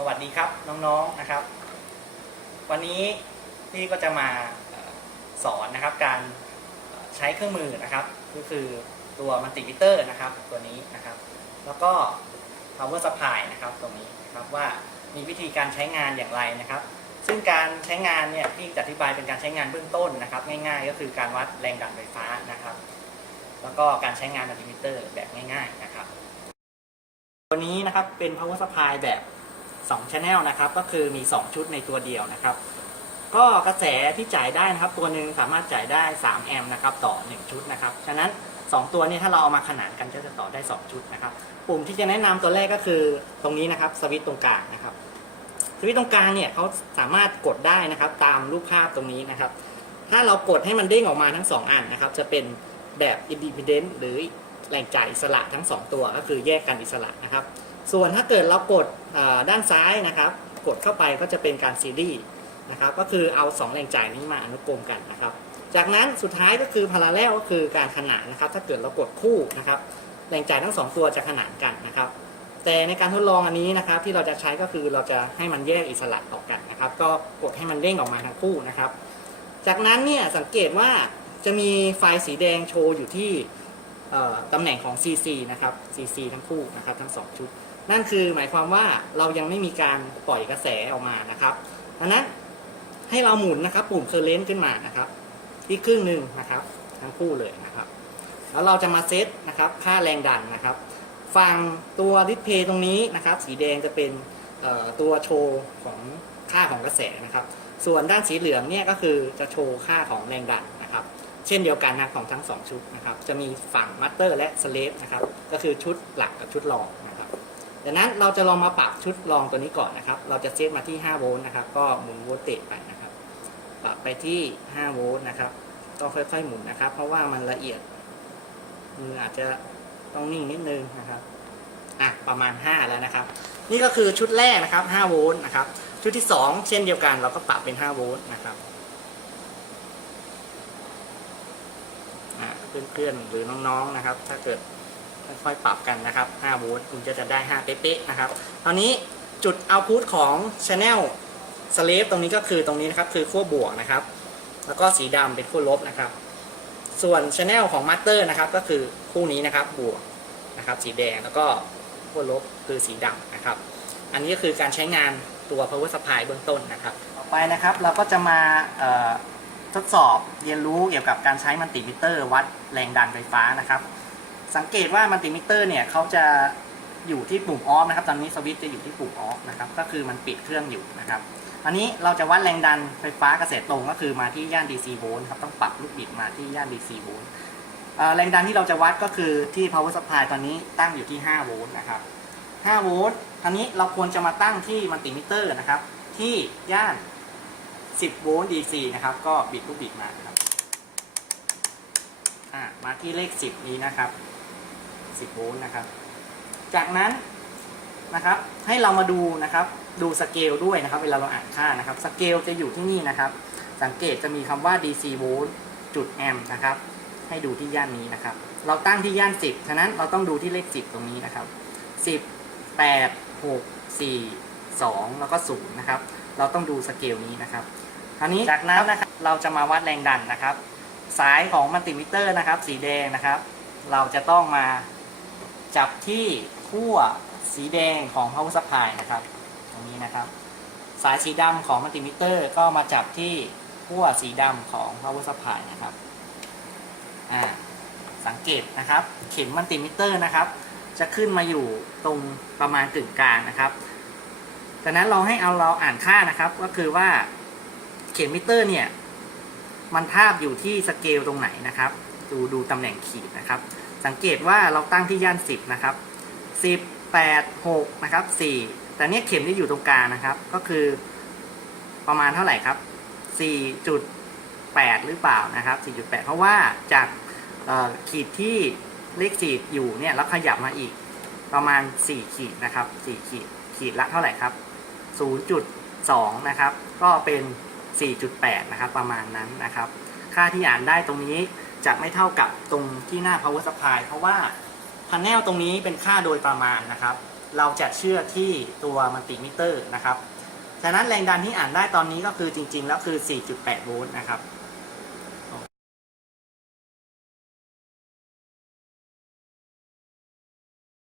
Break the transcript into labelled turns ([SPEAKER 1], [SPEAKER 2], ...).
[SPEAKER 1] สวัสดีครับน้องๆนะครับ วันนี้พี่ก็จะมาสอนนะครับการใช้เครื่องมือนะครับ ก็คือตัวมัลติมิเตอร์นะครับตัวนี้นะครับ แล้วก็ power supply นะครับตรงนี้นะครับว่ามีวิธีการใช้งานอย่างไรนะครับ ซึ่งการใช้งานเนี่ยพี่จะอธิบายเป็นการใช้งานเบื้องต้นนะครับ ง่ายๆ ก็คือการวัดแรงดันไฟฟ้านะครับ แล้วก็การใช้งานมัลติมิเตอร์แบบง่าย ๆนะครับ ตัวนี้นะครับเป็น power supply แบบ 2 channel นะครับก็คือมี 2 ชุดในตัวเดียวนะครับ ก็กระแสที่จ่ายได้นะครับ ตัวหนึ่งสามารถจ่ายได้ 3 แอมป์นะครับต่อ 1 ชุดนะครับ ฉะนั้น 2 ตัวนี้ถ้าเราเอามาขนานกันก็จะต่อได้ 2 ชุดนะครับปุ่มที่จะแนะนำตัวแรกก็คือตรงนี้นะครับสวิตช์ตรงกลางนะครับสวิตช์ตรงกลางเนี่ยเขาสามารถกดได้นะครับ ตามรูปภาพตรงนี้นะครับ ถ้าเรากดให้มันเด้งออกมาทั้ง 2 อันนะครับ จะเป็นแบบ independent หรือแรงจ่ายอิสระทั้ง 2 ตัวก็คือแยกกันอิสระนะครับ ส่วนถ้าเกิดเรากดด้านซ้ายนะครับ กดเข้าไปก็จะเป็นการซีรีส์นะครับ ก็คือเอา 2 แรงจ่ายนี้มาอนุกรมกันนะครับ จากนั้นสุดท้ายก็คือพาราเลลก็คือการขนานนะครับ ถ้าเกิดเรากดคู่นะครับ แรงจ่ายทั้งสองตัวจะขนานกันนะครับ แต่ในการทดลองอันนี้นะครับ ที่เราจะใช้ก็คือเราจะให้มันแยกอิสระออกกันนะครับ ก็กดให้มันเด้งออกมาทั้งคู่นะครับ จากนั้นเนี่ยสังเกตว่าจะมีไฟสีแดงโชว์อยู่ที่ตำแหน่งของ CC นะครับ CC ทั้งคู่นะครับทั้งสองชุด นั่นคือหมายความว่าเรายังไม่มีการปล่อยกระแสออกมานะครับดังนั้นให้เราหมุนนะครับ ปุ่มเคอร์เรนต์ขึ้นมานะครับที่ครึ่งหนึ่งนะครับ ทั้งคู่เลยนะครับ แล้วเราจะมาเซตนะครับค่าแรงดันนะครับ ฝั่งตัวดิสเพย์ตรงนี้นะครับ สีแดงจะเป็นตัวโชว์ของค่าของกระแสนะครับ ส่วนด้านสีเหลืองเนี่ยก็คือจะโชว์ค่าของแรงดันนะครับ เช่นเดียวกันนะของทั้ง 2 ชุดนะครับ จะมีฝั่งมัตเตอร์และสเลฟนะครับ ก็คือชุดหลักกับชุดรองนะ ครับดังนั้นเราจะลองมาปรับชุดรองตัวนี้ก่อนนะครับ เราจะเซตมาที่ 5 โวลต์นะครับ ก็หมุนโวลต์เตจไปนะครับ ปรับไปที่ 5 โวลต์นะครับ ต้องค่อยๆหมุนนะครับ เพราะว่ามันละเอียด มืออาจจะต้องนิ่งนิดนึงนะครับ อะ ประมาณ 5 แล้วนะครับ นี่ก็คือชุดแรกนะครับ 5 โวลต์นะครับ ชุดที่ 2 เช่นเดียวกัน เราก็ปรับเป็น 5 โวลต์นะครับอะเพื่อนๆหรือน้องๆนะครับ ถ้าเกิด ค่อยๆปรับกันนะครับ5โวลต์คุณจะจะได้ 5 เป๊ะๆนะครับตอนนี้จุดเอาพุตของ Channel Slave ตรงนี้ก็คือตรงนี้นะครับคือขั้วบวกนะครับ แล้วก็สีดำเป็นขั้วลบนะครับ ส่วน Channel ของ Master นะครับก็คือคู่นี้นะครับบวกนะครับ สีแดงแล้วก็ขั้วลบคือสีดำนะครับ อันนี้ก็คือการใช้งานตัว power supply เบื้องต้นนะครับ ต่อไปนะครับเราก็จะมาทดสอบเรียนรู้เกี่ยวกับการใช้มัลติมิเตอร์ วัดแรงดันไฟฟ้านะครับ สังเกตว่ามัลติมิเตอร์เนี่ยเขาจะอยู่ที่ปุ่มออฟนะครับ ตอนนี้สวิตช์จะอยู่ที่ปุ่มออฟนะครับ ก็คือมันปิดเครื่องอยู่นะครับ อันนี้เราจะวัดแรงดันไฟฟ้ากระแสตรงก็คือมาที่ย่าน DC โวลต์ครับ ต้องปรับลูกบิดมาที่ย่าน DC โวลต์แรงดันที่เราจะวัดก็คือที่ power supply ตอนนี้ตั้งอยู่ที่ 5 โวลต์นะครับ 5 โวลต์อันนี้เราควรจะมาตั้งที่มัลติมิเตอร์นะครับ ที่ย่าน 10 โวลต์ DC นะครับ ก็บิดลูกบิดมาครับ อ่ามาที่เลข 10 นี้นะครับ 10 โวลต์นะครับ จากนั้นนะครับ ให้เรามาดูนะครับ ดูสเกลด้วยนะครับ เวลาเราอ่านค่านะครับ สเกลจะอยู่ที่นี่นะครับ สังเกตจะมีคำว่า DC โวลต์จุดแอมป์นะครับ ให้ดูที่ย่านนี้นะครับ เราตั้งที่ย่าน 10 ฉะนั้นเราต้องดูที่เลข 10 ตรงนี้นะครับ 10 8 6 4 2 แล้วก็0นะครับ เราต้องดูสเกลนี้นะครับคราวนี้จากนั้นนะครับ เราจะมาวัดแรงดันนะครับ สายของมัลติมิเตอร์นะครับ สีแดงนะครับ เราจะต้องมาจับที่ขั้วสีแดงของ power supply นะครับ ตรงนี้นะครับ สายสีดำของมัลติมิเตอร์ ก็มาจับที่ขั้วสีดำของ power supply นะครับอ่าสังเกตนะครับ เข็มมัลติมิเตอร์นะครับ จะขึ้นมาอยู่ตรงประมาณกึ่งกลางนะครับจากนั้นเราให้เอาเราอ่านค่านะครับ ก็คือว่าเข็มมิเตอร์เนี่ย มันทาบอยู่ที่สเกลตรงไหนนะครับ ดูดูตำแหน่งขีดนะครับ สังเกตว่าเราตั้งที่ย่าน 10 นะครับ 10 8 6 นะครับ 4 แต่เนี่ยเข็มที่อยู่ตรงกลางนะครับ ก็คือประมาณเท่าไหร่ครับ 4.8 หรือเปล่านะครับ 4.8 เพราะว่าจากขีดที่เลขขีดอยู่เนี่ยแล้วขยับมาอีกประมาณ 4 ขีดนะครับ 4 ขีด ขีดละเท่าไหร่ครับ 0.2 นะครับ ก็เป็น 4.8 นะครับประมาณนั้นนะครับ ค่าที่อ่านได้ตรงนี้จะไม่เท่ากับตรงที่หน้า power supply เพราะว่าพันแนลตรงนี้เป็นค่าโดยประมาณนะครับ เราจะเชื่อที่ตัวมัลติมิเตอร์นะครับฉะนั้นแรงดันที่อ่านได้ตอนนี้ก็คือจริง ๆ แล้วคือ 4.8 โวลต์นะครับ